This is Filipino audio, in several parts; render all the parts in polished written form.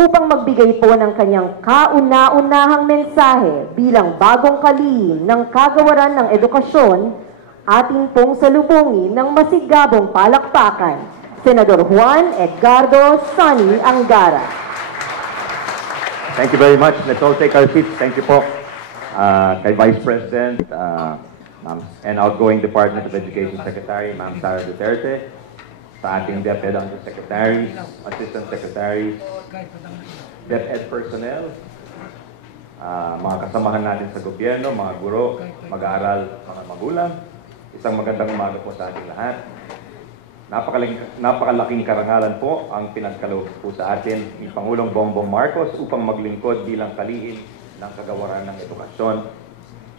upang magbigay po ng kanyang kauna-unahang mensahe bilang bagong kalihim ng kagawaran ng edukasyon, ating pong salubungin ng masigabong palakpakan, Senador Juan Edgardo Sonny Angara. Thank you very much. Let's all take our seats. Thank you po kay Vice President and outgoing Department of Education Secretary, Ma'am Sara Duterte, sa ating DepEd Undersecretaries, Assistant Secretaries, DepEd personnel, mga kasamahan natin sa gobyerno, mga guro, mag-aaral, mga magulang. Isang magandang umaga po sa ating lahat. Napakalaking karangalan po ang pinagkaloob po sa atin ni Pangulong Bongbong Marcos upang maglingkod bilang kalihim ng kagawaran ng edukasyon.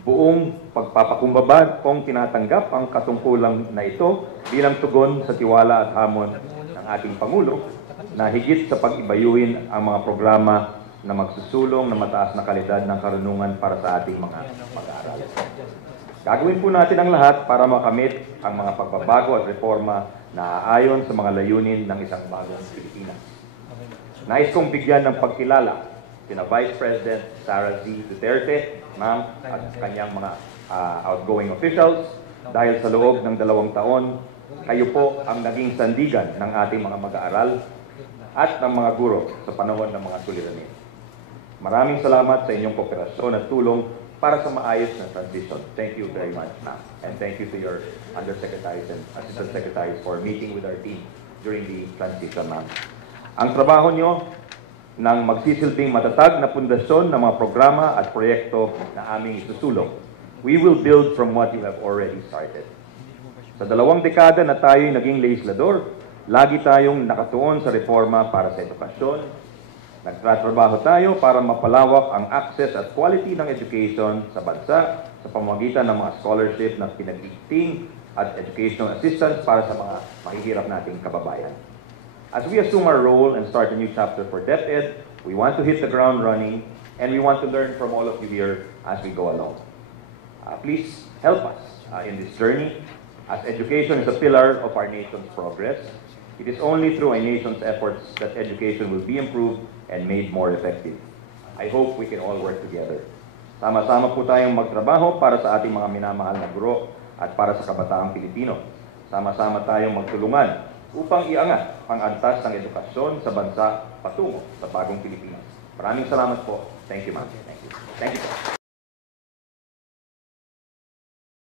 Buong pagpapakumbaba kong tinatanggap ang katungkulang na ito bilang tugon sa tiwala at hamon ng ating Pangulo na higit sa pag-ibayuhin ang mga programa na magsusulong na mataas na kalidad ng karunungan para sa ating mga mag-aaral. Gagawin po natin ang lahat para makamit ang mga pagbabago at reforma na aayon sa mga layunin ng isang bagong Pilipinas. Nais kong bigyan ng pagkilala sina Vice President Sara Z. Duterte, ma'am, at kanyang mga outgoing officials dahil sa loob ng 2 taon, kayo po ang naging sandigan ng ating mga mag-aaral at ng mga guro sa panahon ng mga suliranin. Maraming salamat sa inyong kooperasyon at tulong para sa maayos na transition. Thank you very much, ma'am. And thank you to your undersecretaries and assistant secretaries for meeting with our team during the transition, ma'am. Ang trabaho nyo ng magsisilbing matatag na pundasyon ng mga programa at proyekto na aming isusulong. We will build from what you have already started. Sa 2 dekada na tayo'y naging legislador, lagi tayong nakatuon sa reforma para sa edukasyon. Nagtatrabaho tayo para mapalawak ang access at quality ng education sa bansa sa pamamagitan ng mga scholarship na pinag-iting at educational assistance para sa mga mahihirap nating kababayan. As we assume our role and start a new chapter for DepEd, we want to hit the ground running and we want to learn from all of you here as we go along. Please help us in this journey, as education is a pillar of our nation's progress. It is only through a nation's efforts that education will be improved and made more effective. I hope we can all work together. Sama-sama po tayong magtrabaho para sa ating mga minamahal na guro at para sa kabataang Pilipino. Sama-sama tayong magtulungan upang iangat ang antas ng edukasyon sa bansa patungo sa bagong Pilipinas. Maraming salamat po. Thank you, ma'am. Thank you. Thank you.